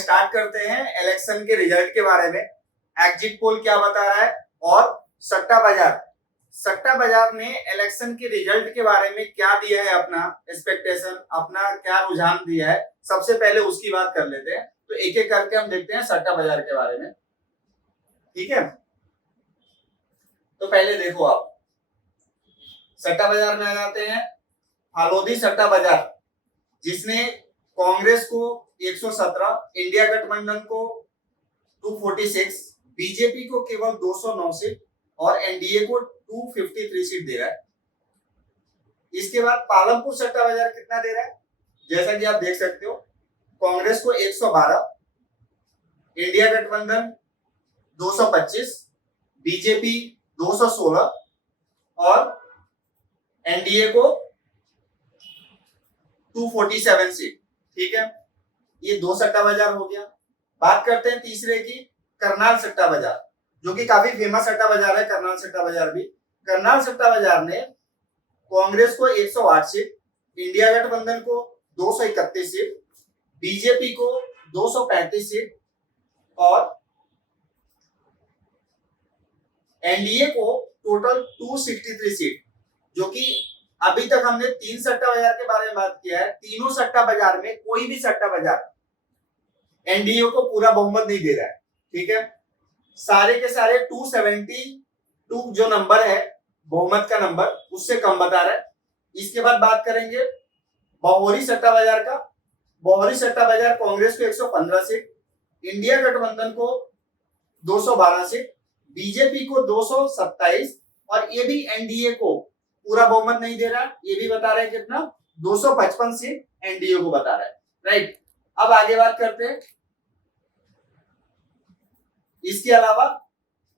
Start करते हैं election के रिजल्ट के बारे में। एग्जिट पोल क्या बता रहा है और सट्टा बाजार ने इलेक्शन के रिजल्ट के बारे में क्या दिया है, अपना एक्सपेक्टेशन, अपना क्या रुझान दिया है, सबसे पहले उसकी बात कर लेते हैं। तो एक एक करके हम देखते हैं सट्टा बाजार के बारे में, ठीक है। तो पहले देखो आप सट्टा बाजार में आ जाते हैं। फालोदी सट्टा बाजार जिसने कांग्रेस को 117, इंडिया गठबंधन को 246, बीजेपी को केवल 209 सीट और एनडीए को 253 सीट दे रहा है। इसके बाद पालमपुर सट्टा बाजार कितना दे रहा है, जैसा कि आप देख सकते हो, कांग्रेस को 112, इंडिया गठबंधन 225, बीजेपी 216 और एनडीए को 247 सीट, ठीक है। ये दो सट्टा बाजार हो गया। बात करते हैं तीसरे की, करनाल सट्टा बाजार, जो कि काफी फेमस सट्टा बाजार है। करनाल सट्टा बाजार भी, करनाल सट्टा बाजार ने कांग्रेस को 108 सीट, इंडिया गठबंधन को 231 सीट, बीजेपी को 235 सीट और एनडीए को टोटल 263 सीट, जो कि अभी तक हमने 3 सट्टा बाजार के बारे में बात किया है। तीनों सट्टा बाजार में कोई भी सट्टा बाजार एनडीए को पूरा बहुमत नहीं दे रहा है, ठीक है। सारे के सारे 272 जो नंबर है बहुमत का नंबर, उससे कम बता रहा है। इसके बाद बात करेंगे बहोरी सट्टा बाजार का। बहोरी सट्टा बाजार कांग्रेस को 115 सीट, इंडिया गठबंधन को 212 सीट, बीजेपी को 227 और ये भी एनडीए को पूरा बहुमत नहीं दे रहा। ये भी बता रहे हैं कितना, 255 सीट एनडीए को बता रहा है, राइट। अब आगे बात करते हैं। इसके अलावा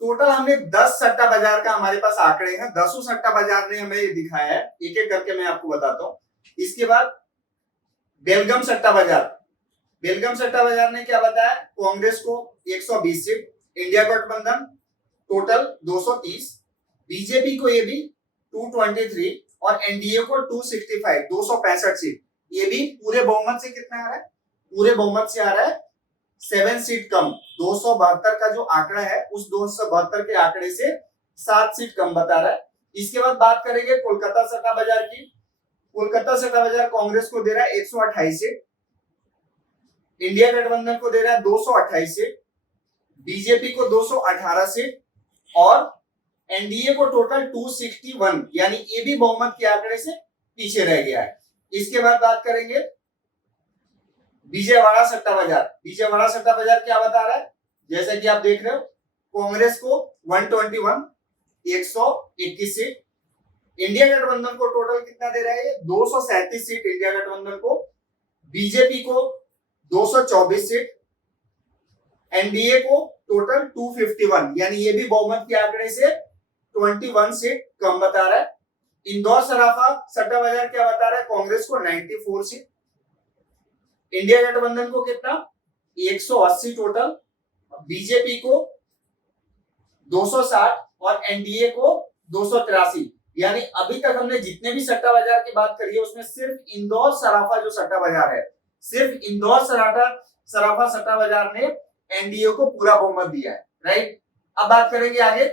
टोटल हमने 10 सट्टा बाजार का हमारे पास आंकड़े हैं। 10 सट्टा बाजार ने हमें दिखाया है, एक एक करके मैं आपको बताता हूं। इसके बाद बेलगम सट्टा बाजार, बेलगम सट्टा बाजार ने क्या बताया, कांग्रेस को 120 सीट, इंडिया गठबंधन टोटल 230, बीजेपी को ये भी 223 और एनडीए को 265, 265 सीट। ये भी पूरे बहुमत से कितना आ रहा है, पूरे बहुमत से आ रहा है 7 सीट कम। 272 का जो आंकड़ा है उस 272 के आंकड़े से 7 सीट कम बता रहा है। इसके बाद बात करेंगे कोलकाता सट्टा बाजार की। कोलकाता सट्टा बाजार कांग्रेस को दे रहा है 128 सीट, इंडिया गठबंधन को दे रहा है 228 सीट, बीजेपी को 218 सीट और एनडीए को टोटल 261, यानी ये भी बहुमत के आंकड़े से पीछे रह गया है। इसके बाद बात करेंगे विजयवाड़ा सट्टा बाजार। विजयवाड़ा सट्टा बाजार क्या बता रहा है, जैसा कि आप देख रहे हो, कांग्रेस को 121, 121 सीट, इंडिया गठबंधन को टोटल कितना दे रहा है, 237 सीट इंडिया गठबंधन को, बीजेपी को 224 सीट, एनडीए को टोटल 251, यानी ये भी बहुमत के आंकड़े से 21 सीट कम बता रहा है। इंदौर सराफा सट्टा बाजार क्या बता रहा है, कांग्रेस को 94 सीट, इंडिया गठबंधन को कितना, 180 टोटल, बीजेपी को 260 और एनडीए को 283। यानी अभी तक हमने जितने भी सट्टा बाजार की बात करी है उसमें सिर्फ इंदौर सराफा जो सट्टा बाजार है, सिर्फ इंदौर सराफा सट्टा बाजार ने एनडीए को पूरा बहुमत दिया है, राइट। अब बात करेंगे आगे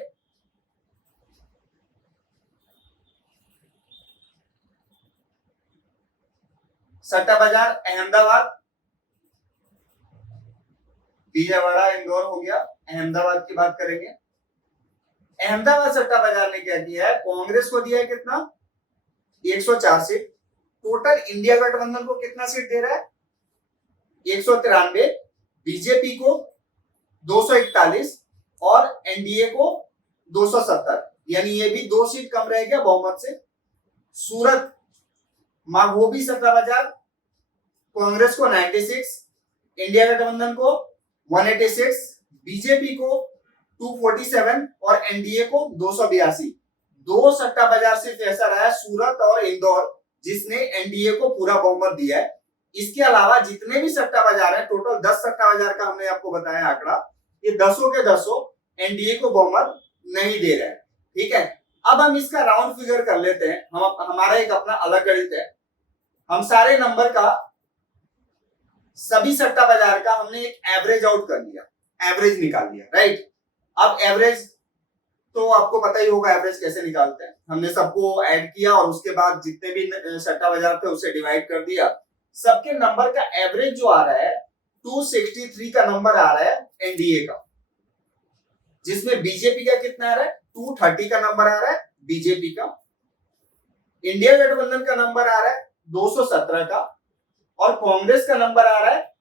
सट्टा बाजार अहमदाबाद। विजयवाड़ा इंदौर हो गया, अहमदाबाद की बात करेंगे। अहमदाबाद सट्टा बाजार ने क्या किया है, कांग्रेस को दिया है कितना, 104 सीट, टोटल इंडिया गठबंधन को कितना सीट दे रहा है, 193, बीजेपी को 241 और एनडीए को 270, यानी ये भी 2 सीट कम रह गया बहुमत से। सूरत मागोबी सट्टा बाजार, कांग्रेस को 96, इंडिया गठबंधन को 186, बीजेपी को 247 और एनडीए को 282। 2 सट्टा बाजार सिर्फ ऐसा रहा है, सूरत और इंदौर, जिसने एनडीए को पूरा बहुमत दिया है। इसके अलावा जितने भी सट्टा बाजार है, टोटल 10 सट्टा बाजार का हमने आपको बताया आंकड़ा, ये 10 के 10 एनडीए को बहुमत नहीं दे रहे हैं, ठीक है। अब हम इसका राउंड फिगर कर लेते हैं। हमारा एक अपना अलग गणित है, हम सारे नंबर का सभी सट्टा बाजार का हमने एक एवरेज आउट कर लिया, एवरेज निकाल लिया, राइट। अब एवरेज तो आपको पता ही होगा एवरेज कैसे निकालते हैं। हमने सबको ऐड किया और उसके बाद जितने भी सट्टा बाजार थे उसे डिवाइड कर दिया। सबके नंबर का एवरेज जो आ रहा है 263 का नंबर आ रहा है एनडीए का, जिसमें बीजेपी का कितना आ रहा है 230 का नंबर आ रहा है बीजेपी का। इंडिया गठबंधन का नंबर आ रहा है 217 का और कांग्रेस का नंबर आ रहा है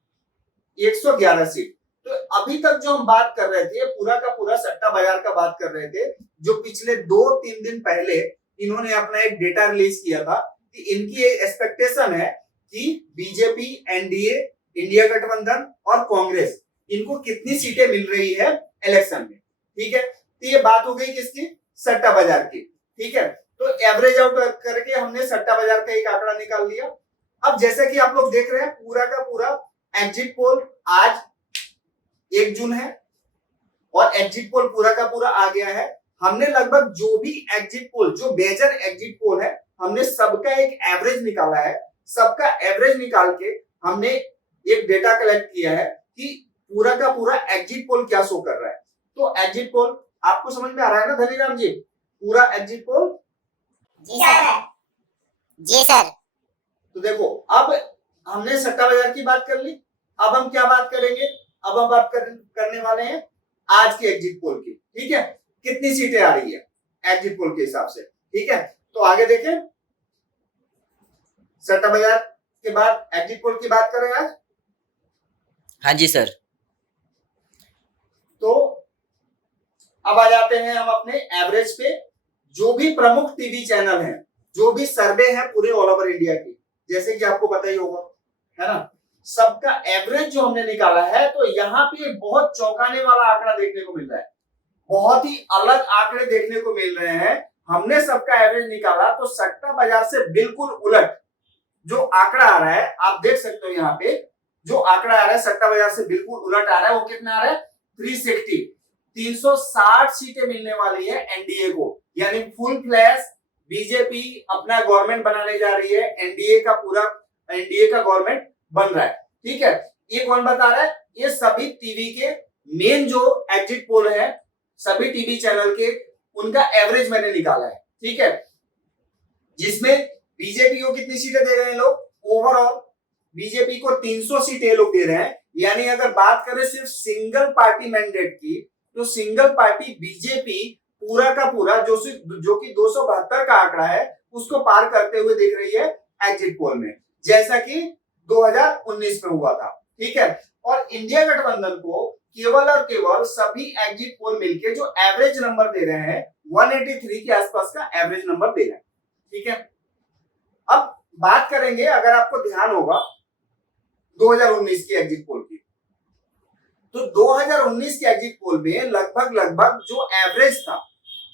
111 सीट। तो अभी तक जो हम बात कर रहे थे पूरा का पूरा सट्टा बाजार का बात कर रहे थे, जो पिछले 2-3 दिन पहले इन्होंने अपना एक डेटा रिलीज किया था कि इनकी एक एक्सपेक्टेशन है कि बीजेपी, एनडीए, इंडिया गठबंधन और कांग्रेस इनको कितनी सीटें मिल रही है इलेक्शन में, ठीक है। तो ये बात हो गई किसकी, सट्टा बाजार की, ठीक है। तो एवरेज आउट करके हमने सट्टा बाजार का एक आंकड़ा निकाल लिया। अब जैसे कि आप लोग देख रहे हैं पूरा का पूरा एग्जिट पोल आज 1 जून है और एग्जिट पोल पूरा का पूरा आ गया है। हमने लगभग जो भी एग्जिट पोल, जो मेजर एग्जिट पोल है, हमने सबका एक एवरेज निकाला है। सबका एवरेज निकाल के हमने एक डेटा कलेक्ट किया है कि पूरा का पूरा एग्जिट पोल क्या शो कर रहा है। तो एग्जिट पोल आपको समझ में आ रहा है ना धनीराम जी, पूरा एग्जिट पोल? जी सर। जी सर। तो देखो अब हमने सट्टा बाजार की बात कर ली, अब हम क्या बात करेंगे, अब हम बात करने वाले हैं आज के एग्जिट पोल की, ठीक है। कितनी सीटें आ रही है एग्जिट पोल के हिसाब से, ठीक है। तो आगे देखें, सट्टा बाजार के बाद एग्जिट पोल की बात करें आज। हाँ जी सर। तो अब आ जाते हैं हम अपने एवरेज पे। जो भी प्रमुख टीवी चैनल हैं, जो भी सर्वे है पूरे ऑल ओवर इंडिया की, जैसे कि आपको पता ही होगा, है ना, सबका एवरेज जो हमने निकाला है, तो यहाँ पे बहुत चौंकाने वाला आंकड़ा देखने को मिल रहा है। बहुत ही अलग आंकड़े देखने को मिल रहे हैं। हमने सबका एवरेज निकाला तो सट्टा बाजार से बिल्कुल उलट जो आंकड़ा आ रहा है, आप देख सकते हो यहाँ पे जो आंकड़ा आ रहा है सट्टा बाजार से बिल्कुल उलट आ रहा है। वो कितना आ रहा है 360, 360 सीटें मिलने वाली है एनडीए को, यानी फुल फ्लैश बीजेपी अपना गवर्नमेंट बनाने जा रही है। एनडीए का पूरा एनडीए का गवर्नमेंट बन रहा है, ठीक है। ये कौन बता रहा है, ये सभी टीवी के मेन जो एग्जिट पोल है, सभी टीवी चैनल के, उनका एवरेज मैंने निकाला है, ठीक है। जिसमें बीजेपी को कितनी सीटें दे रहे हैं लोग, ओवरऑल बीजेपी को 300 सीटें लोग दे रहे हैं। यानी अगर बात करें सिर्फ सिंगल पार्टी मैंडेट की, तो सिंगल पार्टी बीजेपी पूरा का पूरा जो कि 272 का आंकड़ा है उसको पार करते हुए दिख रही है एग्जिट पोल में, जैसा कि 2019 में हुआ था, ठीक है। और इंडिया गठबंधन को केवल और केवल सभी एग्जिट पोल मिलके जो एवरेज नंबर दे रहे हैं 183 के आसपास का एवरेज नंबर दे रहे हैं, ठीक है। अब बात करेंगे, अगर आपको ध्यान होगा 2019 की एग्जिट पोल की, तो 2019 के एग्जिट पोल में लगभग जो एवरेज था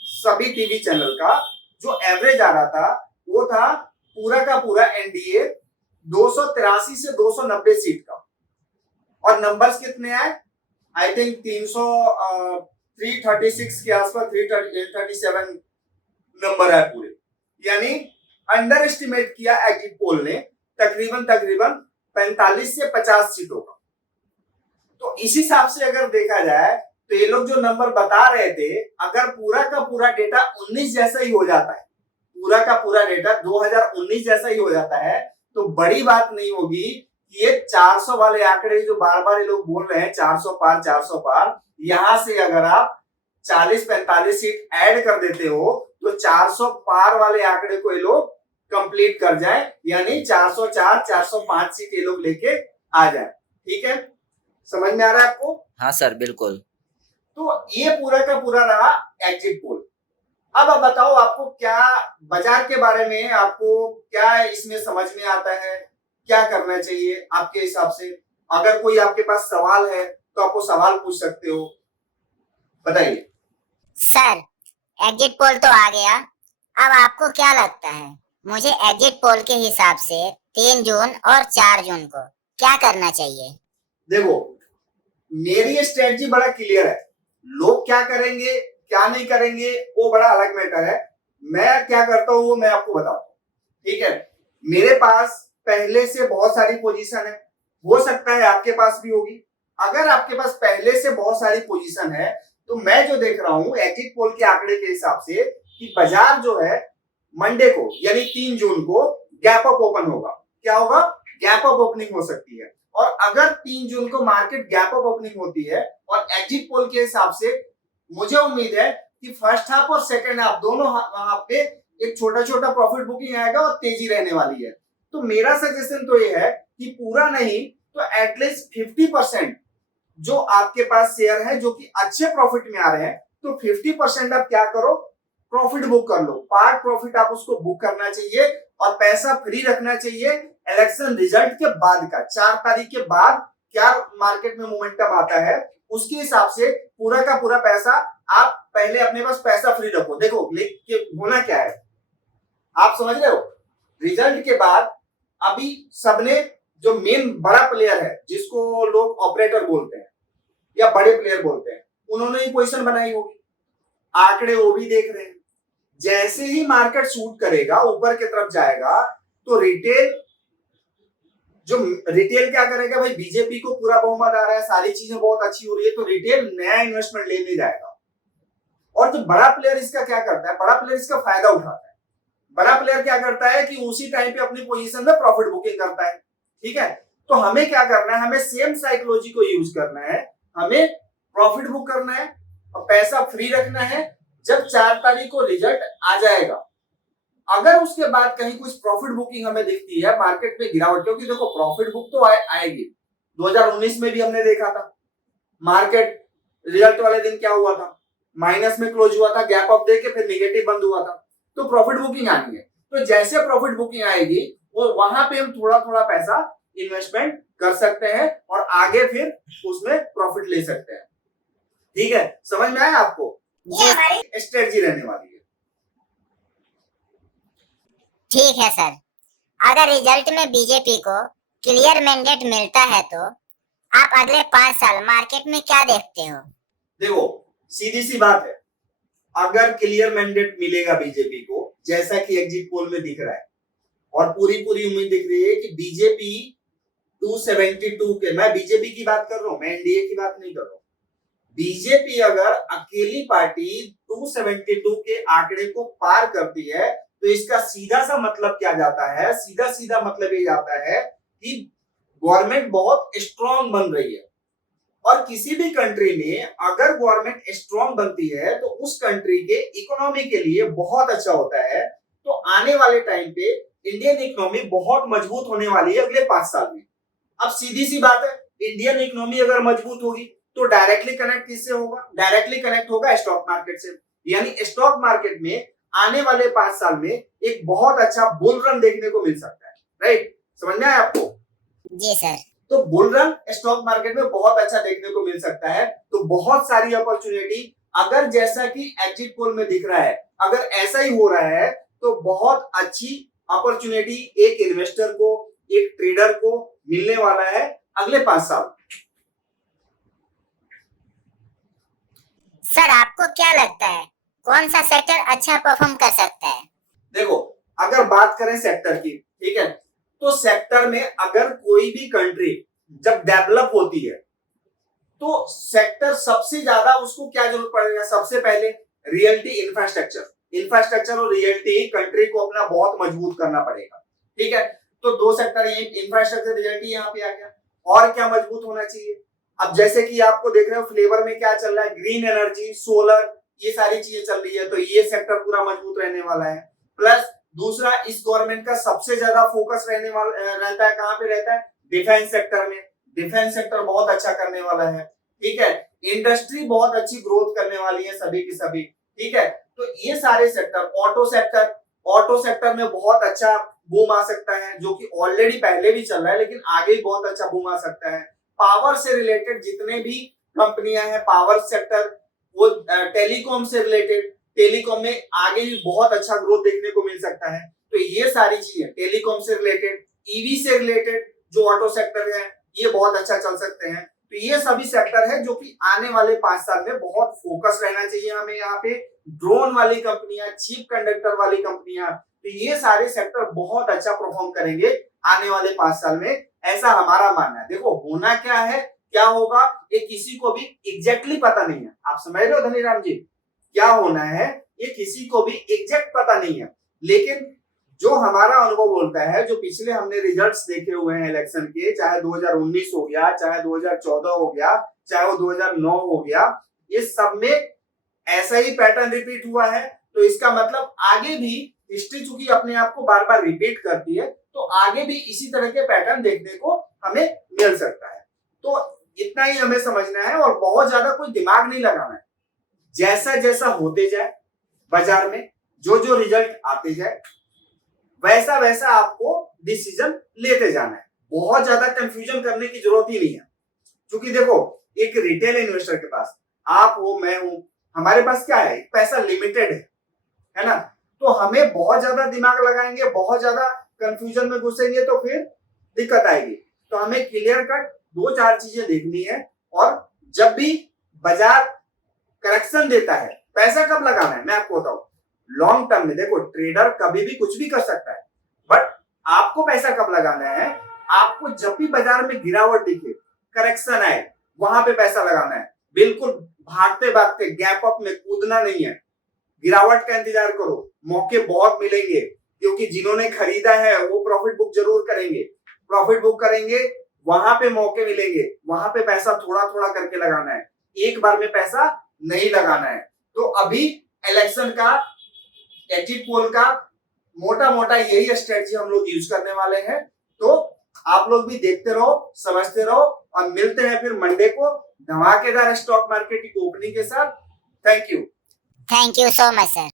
सभी टीवी चैनल का, जो एवरेज आ रहा था वो था पूरा का पूरा एनडीए 283 से 290 सीट का। और नंबर्स कितने आए, आई थिंक 336 के आसपास, 337 नंबर है पूरे। यानी अंडर एस्टिमेट किया एग्जिट पोल ने तकरीबन 45 से 50 सीटों का। तो इस हिसाब से अगर देखा जाए तो ये लोग जो नंबर बता रहे थे, अगर पूरा का पूरा डेटा 19 जैसा ही हो जाता है, पूरा का पूरा डेटा 2019 जैसा ही हो जाता है, तो बड़ी बात नहीं होगी कि ये 400 वाले आंकड़े जो बार बार ये लोग बोल रहे हैं 400 पार, यहां से अगर आप 40-45 सीट ऐड कर देते हो तो 400 पार वाले आंकड़े को ये लोग कंप्लीट कर जाए, यानी 404, 405 सीट ये लोग लेके आ जाए, ठीक है। समझ में आ रहा है आपको? हाँ सर, बिल्कुल। तो ये पूरा का पूरा रहा एग्जिट पोल। अब आप बताओ, आपको क्या बाजार के बारे में, आपको क्या इसमें समझ में आता है, क्या करना चाहिए आपके हिसाब से? अगर कोई आपके पास सवाल है तो आपको सवाल पूछ सकते हो, बताइए। सर, एग्जिट पोल तो आ गया, अब आपको क्या लगता है मुझे एग्जिट पोल के हिसाब से 3 जून और 4 जून को क्या करना चाहिए? देखो, मेरी स्ट्रेटजी बड़ा क्लियर है। लोग क्या करेंगे क्या नहीं करेंगे वो बड़ा अलग मैटर है। मैं क्या करता हूँ वो मैं आपको बताता हूँ, ठीक है। मेरे पास पहले से बहुत सारी पोजीशन है, हो सकता है आपके पास भी होगी। अगर आपके पास पहले से बहुत सारी पोजीशन है तो मैं जो देख रहा हूं एग्जिट पोल के आंकड़े के हिसाब से कि बाजार जो है मंडे को यानी 3 जून को गैप अप ओपन होगा। क्या होगा? गैप अप ओपनिंग हो सकती है। और अगर 3 जून को मार्केट गैप अप ओपनिंग होती है और एग्जिट पोल के हिसाब से मुझे उम्मीद है कि फर्स्ट हाफ और सेकंड हाफ दोनों हाफ पे एक छोटा छोटा प्रॉफिट बुकिंग आएगा और तेजी रहने वाली है। तो मेरा सजेशन तो ये है कि पूरा नहीं तो एटलीस्ट 50% जो आपके पास शेयर है जो कि अच्छे प्रॉफिट में आ रहे हैं तो 50% आप क्या करो, प्रॉफिट बुक कर लो। पार्ट प्रॉफिट आप उसको बुक करना चाहिए और पैसा फ्री रखना चाहिए इलेक्शन रिजल्ट के बाद का। 4 तारीख के बाद क्या मार्केट में मोमेंटम आता है उसके हिसाब से पूरा का पूरा पैसा आप पहले अपने पास पैसा फ्री रखो। देखो लेकिन होना क्या है आप समझ रहे हो, रिजल्ट के बाद अभी सबने जो मेन बड़ा प्लेयर है जिसको लोग ऑपरेटर बोलते हैं या बड़े प्लेयर बोलते हैं उन्होंने ही पोजीशन बनाई होगी, आंकड़े वो भी देख रहे हैं। जैसे ही मार्केट शूट करेगा ऊपर की तरफ जाएगा तो रिटेल क्या करेगा भाई, बीजेपी को पूरा बहुमत आ रहा है, सारी चीजें बहुत अच्छी हो रही है तो रिटेल नया इन्वेस्टमेंट लेने जाएगा। और जो बड़ा प्लेयर इसका क्या करता है, बड़ा प्लेयर इसका फायदा उठाता है। बड़ा प्लेयर क्या करता है कि उसी टाइम पे अपनी पोजीशन में प्रॉफिट बुकिंग करता है। ठीक है, तो हमें क्या करना है, हमें सेम साइकोलॉजी को यूज करना है, हमें प्रॉफिट बुक करना है और पैसा फ्री रखना है। जब 4 तारीख को रिजल्ट आ जाएगा अगर उसके बाद कहीं कुछ प्रॉफिट बुकिंग हमें दिखती है मार्केट में गिरावट, क्योंकि देखो प्रॉफिट बुक तो आएगी। 2019 में भी हमने देखा था मार्केट रिजल्ट वाले दिन क्या हुआ था, माइनस में क्लोज हुआ था, गैप अप देके फिर नेगेटिव बंद हुआ था। तो प्रॉफिट बुकिंग आनी है, तो जैसे प्रॉफिट बुकिंग आएगी वो वहां पे हम थोड़ा थोड़ा पैसा इन्वेस्टमेंट कर सकते हैं और आगे फिर उसमें प्रॉफिट ले सकते हैं। ठीक है, समझ में आया आपको? ये हमारी स्ट्रेटजी रहने वाली है। ठीक है सर, अगर रिजल्ट में बीजेपी को क्लियर मैंडेट मिलता है तो आप अगले 5 साल मार्केट में क्या देखते हो? देखो सीधी सी बात है, अगर क्लियर मैंडेट मिलेगा बीजेपी को जैसा कि एग्जिट पोल में दिख रहा है और पूरी उम्मीद दिख रही है कि बीजेपी 272 के, मैं बीजेपी की बात कर रहा हूं, मैं एनडीए की बात नहीं कर रहा हूं। बीजेपी अगर अकेली पार्टी 272 के आंकड़े को पार करती है तो इसका सीधा सा मतलब क्या जाता है, सीधा मतलब ये जाता है कि गवर्नमेंट बहुत स्ट्रांग बन रही है। और किसी भी कंट्री में अगर गवर्नमेंट स्ट्रांग बनती है तो उस कंट्री के इकोनॉमी के लिए बहुत अच्छा होता है। तो आने वाले टाइम पे इंडियन इकोनॉमी बहुत मजबूत होने वाली है अगले 5 साल में। अब सीधी सी बात है, इंडियन इकोनॉमी अगर मजबूत होगी तो डायरेक्टली कनेक्ट किससे होगा, डायरेक्टली कनेक्ट होगा स्टॉक मार्केट से। यानी स्टॉक मार्केट में आने वाले 5 साल में एक बहुत अच्छा बुल रन देखने को मिल सकता है। राइट, समझ में आया आपको? जी सर। तो बुल रन स्टॉक मार्केट में बहुत अच्छा देखने को मिल सकता है। तो बहुत सारी अपॉर्चुनिटी अगर जैसा कि एग्जिट पोल में दिख रहा है अगर ऐसा ही हो रहा है तो बहुत अच्छी अपॉर्चुनिटी एक इन्वेस्टर को, एक ट्रेडर को मिलने वाला है अगले 5 साल। सर आपको क्या लगता है कौन सा सेक्टर अच्छा परफॉर्म कर सकता है? देखो अगर बात करें सेक्टर की, ठीक है, तो सेक्टर में अगर कोई भी कंट्री जब डेवलप होती है तो सेक्टर सबसे ज्यादा उसको क्या जरूरत पड़ेगा, सबसे पहले रियल्टी इंफ्रास्ट्रक्चर और रियल्टी कंट्री को अपना बहुत मजबूत करना पड़ेगा। ठीक है, तो 2 सेक्टर ये इंफ्रास्ट्रक्चर रियल्टी यहाँ पे आ गया। और क्या मजबूत होना चाहिए, अब जैसे कि आपको देख रहे हो फ्लेवर में क्या चल रहा है, ग्रीन एनर्जी, सोलर, ये सारी चीजें चल रही है तो ये सेक्टर पूरा मजबूत रहने वाला है। प्लस दूसरा इस गवर्नमेंट का सबसे ज्यादा फोकस रहने वाला रहता है, कहां पे रहता है, डिफेंस सेक्टर में। डिफेंस सेक्टर बहुत अच्छा करने वाला है। ठीक है, इंडस्ट्री बहुत अच्छी ग्रोथ करने वाली है सभी की सभी। ठीक है, तो ये सारे सेक्टर, ऑटो सेक्टर में बहुत अच्छा बूम आ सकता है जो कि ऑलरेडी पहले भी चल रहा है लेकिन आगे बहुत अच्छा बूम आ सकता है। पावर से रिलेटेड जितने भी कंपनियां हैं पावर सेक्टर, वो टेलीकॉम से रिलेटेड, टेलीकॉम में आगे भी बहुत अच्छा ग्रोथ देखने को मिल सकता है। तो ये सारी चीजें टेलीकॉम से रिलेटेड, ईवी से रिलेटेड जो ऑटो सेक्टर है ये बहुत अच्छा चल सकते हैं। तो ये सभी सेक्टर है जो कि आने वाले 5 साल में बहुत फोकस रहना चाहिए हमें। यहाँ पे ड्रोन वाली कंपनियां, चिप कंडक्टर वाली कंपनियां, तो ये सारे सेक्टर बहुत अच्छा परफॉर्म करेंगे आने वाले 5 साल में ऐसा हमारा मानना है। देखो होना क्या है, क्या होगा, ये किसी को भी एग्जैक्टली पता नहीं है। आप समझ रहे हो धनीराम जी, क्या होना है ये किसी को भी एग्जैक्ट पता नहीं है, लेकिन जो हमारा अनुभव बोलता है, जो पिछले हमने रिजल्ट्स देखे हुए हैं इलेक्शन के, चाहे 2019 हो गया, चाहे 2014 हो गया, चाहे वो 2009 हो गया, ये सब में ऐसा ही पैटर्न रिपीट हुआ है। तो इसका मतलब आगे भी हिस्ट्री चूंकि अपने आप को बार बार रिपीट करती है, तो आगे भी इसी तरह के पैटर्न देखने को हमें मिल सकता है। तो इतना ही हमें समझना है और बहुत ज्यादा कोई दिमाग नहीं लगाना है। जैसा जैसा होते जाए बाजार में, जो जो रिजल्ट आते जाए, वैसा वैसा आपको डिसीजन लेते जाना है। बहुत ज्यादा कंफ्यूजन करने की जरूरत ही नहीं है, क्योंकि देखो एक रिटेल इन्वेस्टर के पास, आप हो, मैं हूं, हमारे पास क्या है, पैसा लिमिटेड है ना। तो हमें बहुत ज्यादा दिमाग लगाएंगे, बहुत ज्यादा कंफ्यूजन में घुसेंगे तो फिर दिक्कत आएगी। तो हमें क्लियर कट 2-4 चीजें देखनी है। और जब भी बाजार करेक्शन देता है, पैसा कब लगाना है मैं आपको बताऊं, लॉन्ग टर्म में। देखो ट्रेडर कभी भी कुछ भी कर सकता है, बट आपको पैसा कब लगाना है, आपको जब भी बाजार में गिरावट दिखे, करेक्शन आए, वहां पे पैसा लगाना है। बिल्कुल भागते भागते गैप अप में कूदना नहीं है। गिरावट का इंतजार करो, मौके बहुत मिलेंगे, क्योंकि जिन्होंने खरीदा है वो प्रॉफिट बुक जरूर करेंगे, प्रॉफिट बुक करेंगे, वहां पे मौके मिलेंगे, वहां पे पैसा थोड़ा थोड़ा करके लगाना है, एक बार में पैसा नहीं लगाना है। तो अभी इलेक्शन का, एग्जिट पोल का मोटा मोटा यही स्ट्रेटजी हम लोग यूज करने वाले हैं। तो आप लोग भी देखते रहो, समझते रहो, और मिलते हैं फिर मंडे को धमाकेदार स्टॉक मार्केट की ओपनिंग के साथ। Thank you thank you so much sir.